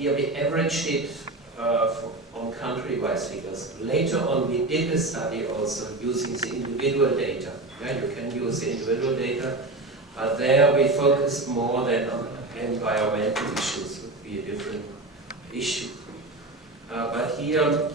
here we averaged it on country-wise figures. Later on we did a study also using the individual data. Yeah, you can use the individual data, but there we focused more than on environmental issues, would be a different issue. But here,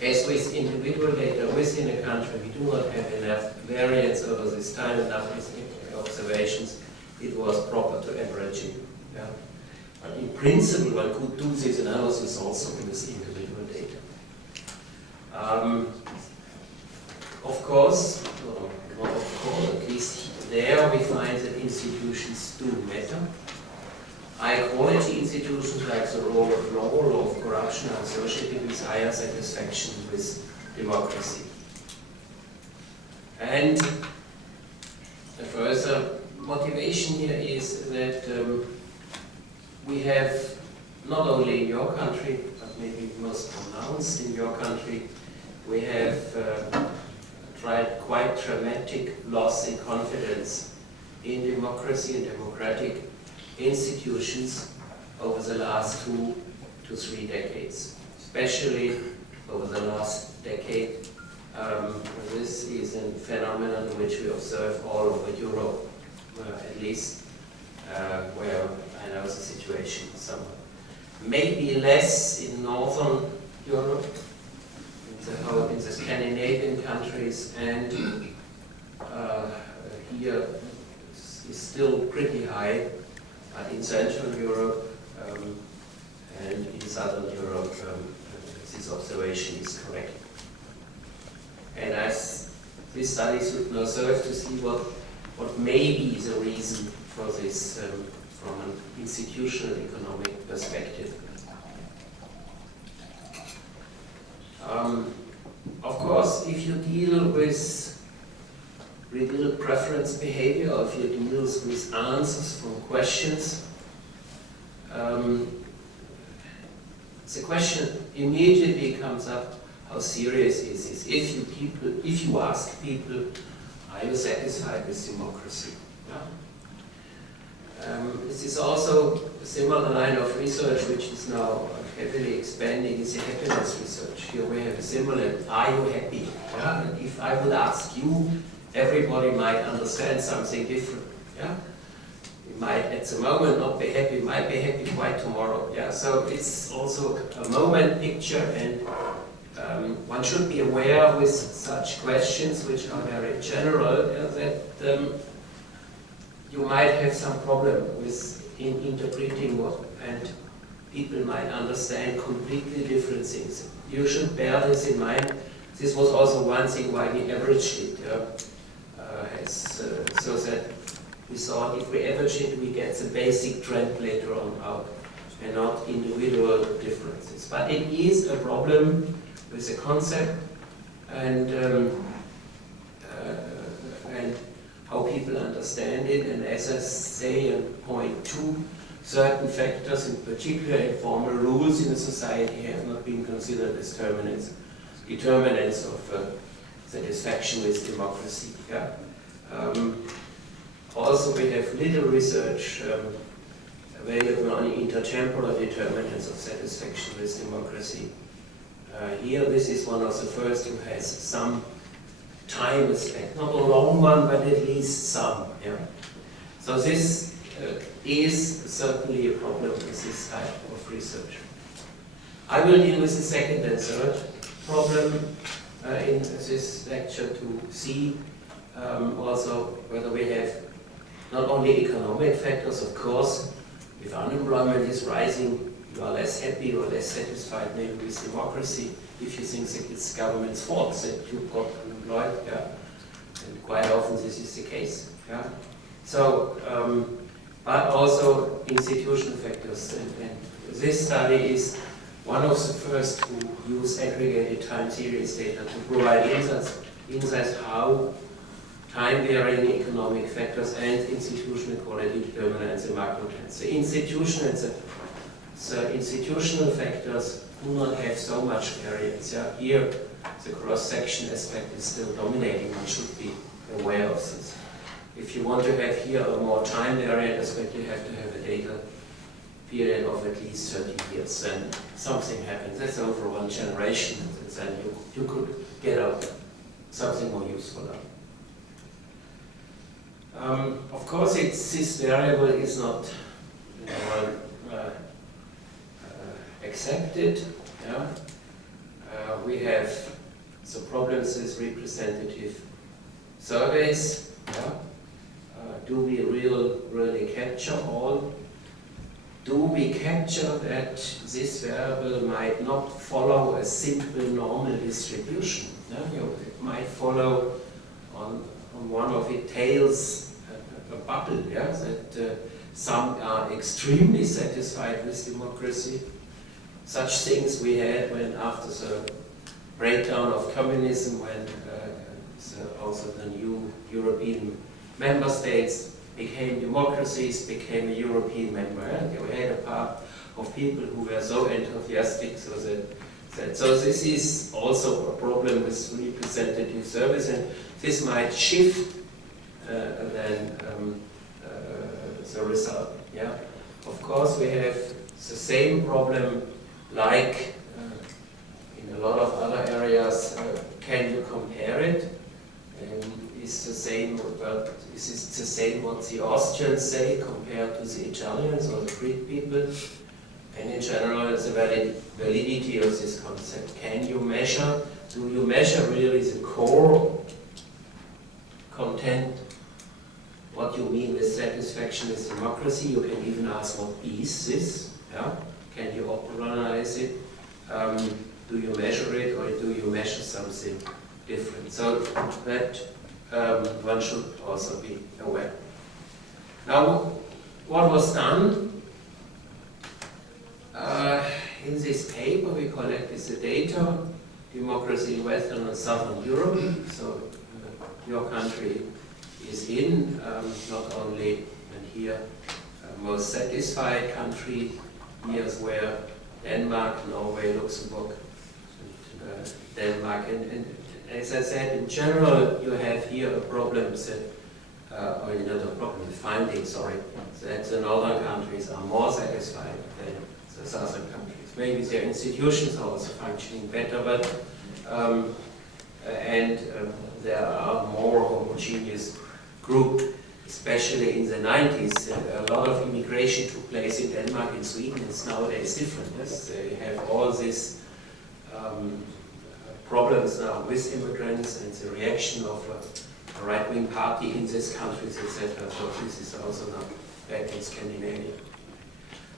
as with individual data within a country, we do not have enough variance over this time, enough observations. It was proper to average it. Yeah. But in principle, one could do this analysis also with individual data. Of course, not of course, at least there we find that institutions do matter. High-quality institutions like the rule of law or of corruption are associated with higher satisfaction with democracy. And the further motivation here is that we have, not only in your country, but maybe most pronounced in your country, we have tried quite dramatic loss in confidence in democracy and democratic institutions over the last 2 to 3 decades, especially over the last decade. This is a phenomenon which we observe all over Europe, at least where I know the situation somewhat. Maybe less in Northern Europe, in the Scandinavian countries, and here is still pretty high. But in Central Europe and in Southern Europe, this observation is correct. And as these studies would now serve to see what may be the reason for this from an institutional economic perspective. Of course, if you deal with reveal preference behavior, or if you deal with answers from questions, the question immediately comes up: how serious is this? If you ask people, are you satisfied with democracy? Yeah? This is also a similar line of research which is now heavily expanding, is the happiness research. Here we have a similar: are you happy? Yeah? And if I would ask you, everybody might understand something different. Yeah? You might at the moment not be happy, might be happy quite tomorrow. Yeah? So it's also a moment picture, and one should be aware with such questions, which are very general, that you might have some problem with interpreting what, and people might understand completely different things. You should bear this in mind. This was also one thing why we averaged it. So that we thought if we average it, we get the basic trend later on out, and not individual differences. But it is a problem with the concept and how people understand it. And as I say in point 2, certain factors, in particular informal rules in a society, have not been considered as determinants of satisfaction with democracy. Yeah? Also, we have little research available on intertemporal determinants of satisfaction with democracy. Here, this is one of the first who has some time aspect, not a long one, but at least some. Yeah? So this is certainly a problem with this type of research. I will deal with the second and third problem in this lecture to see also whether we have not only economic factors, of course. If unemployment is rising, you are less happy or less satisfied maybe with democracy if you think that it's government's fault that you got unemployed. Yeah? And quite often this is the case. Yeah? So, but also institutional factors. And this study is one of the first who use aggregated time series data to provide insights how time-varying economic factors and institutional quality determinants and macro trends. The institutional factors do not have so much variance. Yeah? Here, the cross-section aspect is still dominating. One should be aware of this. If you want to have here a more time-variant aspect, you have to have a data period of at least 30 years, then something happens. That's over one generation, and then you could get out something more useful out. Of course, this variable is not accepted. Yeah? We have the problems with representative surveys. Yeah? Do we really capture all? Do we capture that this variable might not follow a simple normal distribution? Yeah? It might follow on one of its tails a bubble, yeah? That some are extremely satisfied with democracy. Such things we had when after the breakdown of communism, when also the new European member states became democracies, became a European member. And we had a part of people who were so enthusiastic, so this is also a problem with representative service, and this might shift then the result. Yeah, of course we have the same problem like in a lot of other areas. Can you compare it? Is the same, but is it the same what the Austrians say compared to the Italians or the Greek people? And in general, the validity of this concept. Can you measure? Do you measure really the core content? What you mean with satisfaction with democracy? You can even ask, what is this? Yeah? Can you operationalize it? Do you measure it, or do you measure something different? So that one should also be aware. Now, what was done in this paper? We collected the data, democracy in Western and Southern Europe. So your country is in, not only, and here, most satisfied country, here's where Denmark, Norway, Luxembourg, and, Denmark, and as I said, in general, you have here a problem that, or not a problem, finding, sorry, that the northern countries are more satisfied than the southern countries. Maybe their institutions are also functioning better, but there are more homogeneous group, especially in the 90s. A lot of immigration took place in Denmark and Sweden. It's nowadays different. Yes? They have all these problems now with immigrants and the reaction of a right-wing party in these countries, etc. So this is also now back in Scandinavia.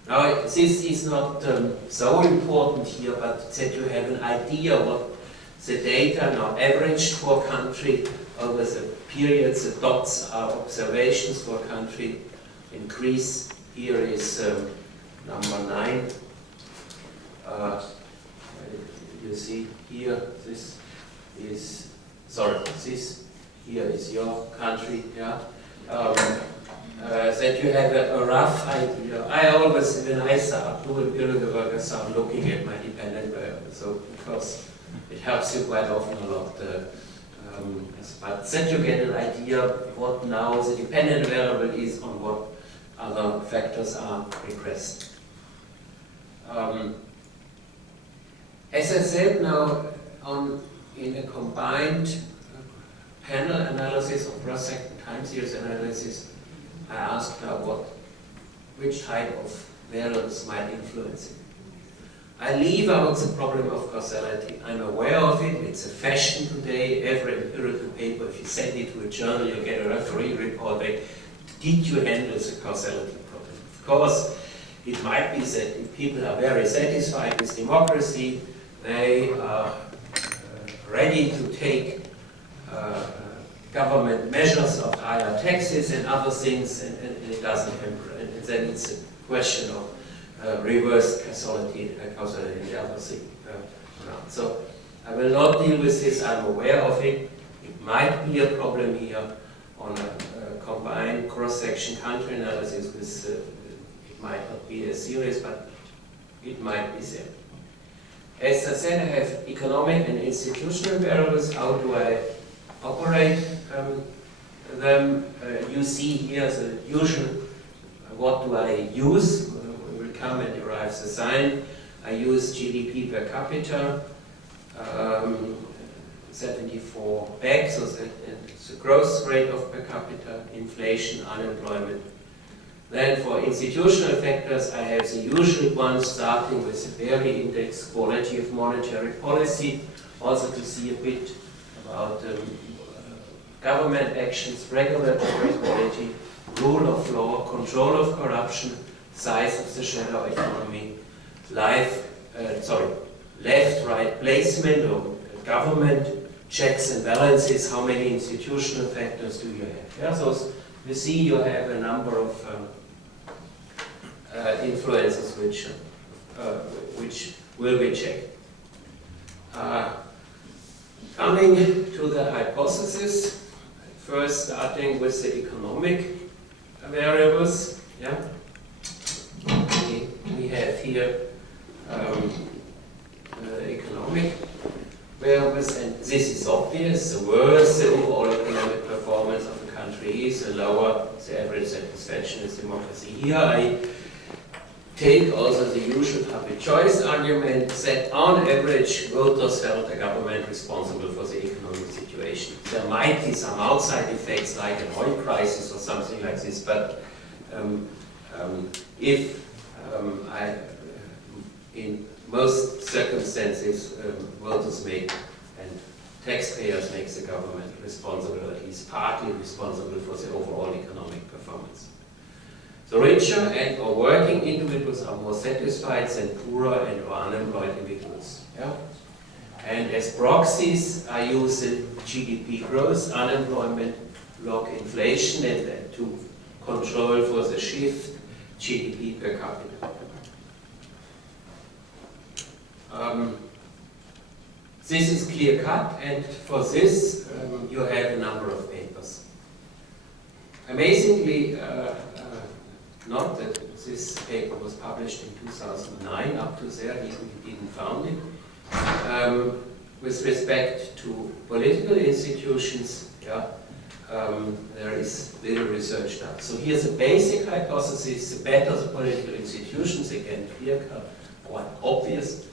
Now, this is not so important here, but that you have an idea what the data now averaged for a country over the periods. The dots are observations for a country. In Greece, here is number 9. You see here, this is, sorry, this here is your country, yeah. That you have a rough idea. I always, when I start doing Bürgerwork, I start looking at my dependent variable, so because it helps you quite often a lot. But that you get an idea what now the dependent variable is on what other factors are regressed. As I said now, in a combined panel analysis or cross-sectional time series analysis, I asked now which type of variables might influence it. I leave out the problem of causality. I'm aware of it. It's a fashion today. Every empirical paper, if you send it to a journal, you get a referee report back. Did you handle the causality problem? Of course, it might be that if people are very satisfied with democracy, they are ready to take government measures of higher taxes and other things, and it doesn't happen. And then it's a question of reverse causality and the other thing around. So I will not deal with this. I'm aware of it. It might be a problem here on a combined cross-section country analysis. With it might not be as serious, but it might be there. As I said, I have economic and institutional variables. How do I operate them? You see here the usual, what do I use? We will come and derives the sign. I use GDP per capita, 74 back, so it's the growth rate of per capita, inflation, unemployment. Then for institutional factors, I have the usual ones, starting with the Berry index, quality of monetary policy, also to see a bit about government actions, regulatory quality, rule of law, control of corruption, size of the shadow economy, left-right placement of government, checks and balances, how many institutional factors do you have? Yeah, so you see you have a number of influences which will be checked. Coming to the hypothesis, first starting with the economic variables. Yeah, we have here economic variables, and this is obvious. The worse the overall economic performance of a country is, the lower the average satisfaction with democracy. Here I take also the usual public choice argument that on average voters held the government responsible for the economic situation. There might be some outside effects like an oil crisis or something like this, but in most circumstances voters make and taxpayers make the government responsible, at least partly responsible for the overall economic performance. The richer and or working individuals are more satisfied than poorer and or unemployed individuals. Yeah? And as proxies, I use the GDP growth, unemployment, log inflation, and to control for the shift, GDP per capita. This is clear cut, and for this you have a number of papers. Amazingly, not that this paper was published in 2009, up to there he didn't found it. With respect to political institutions, yeah, there is little research done. So here's a basic hypothesis: the better the political institutions, again clear cut, quite obvious,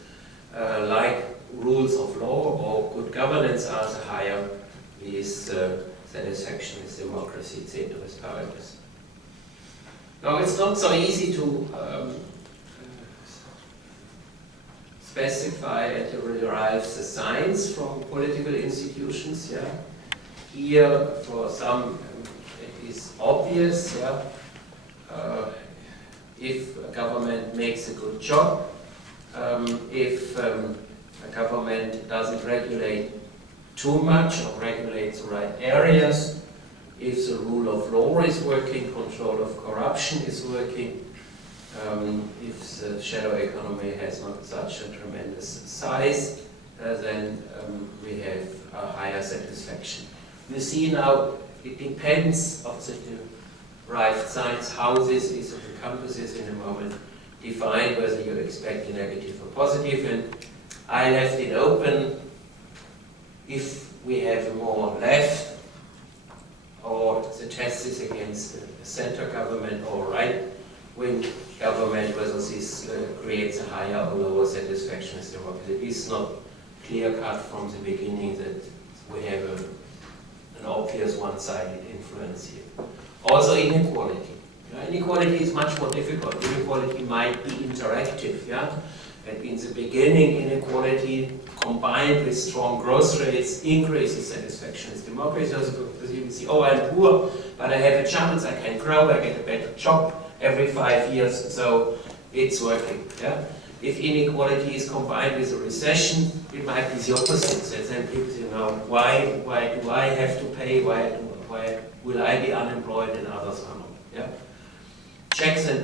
like rules of law or good governance are, the higher is satisfaction with democracy, ceteris paribus. Now it's not so easy to specify and to derive the signs from political institutions. Yeah, here for some it is obvious. Yeah, if a government makes a good job, if a government doesn't regulate too much or regulates the right areas, if the rule of law is working, control of corruption is working, if the shadow economy has not such a tremendous size, then we have a higher satisfaction. You see now, it depends on the derived signs how this is, of the compasses in a moment, define whether you expect a negative or positive, and I left it open. If we have a more left, or the test is against the center government or right-wing government, whether this creates a higher or lower satisfaction with democracy. It is not clear-cut from the beginning that we have an obvious one-sided influence here. Also inequality. Inequality is much more difficult. Inequality might be interactive. Yeah? And in the beginning, inequality combined with strong growth rates increases satisfaction with democracy. Because you can see, oh, I'm poor, but I have a chance, I can grow, I get a better job every 5 years, so it's working. Yeah? If inequality is combined with a recession, it might be the opposite. So then people say, why do I have to pay? Why will I be unemployed and others are not? Yeah? Checks and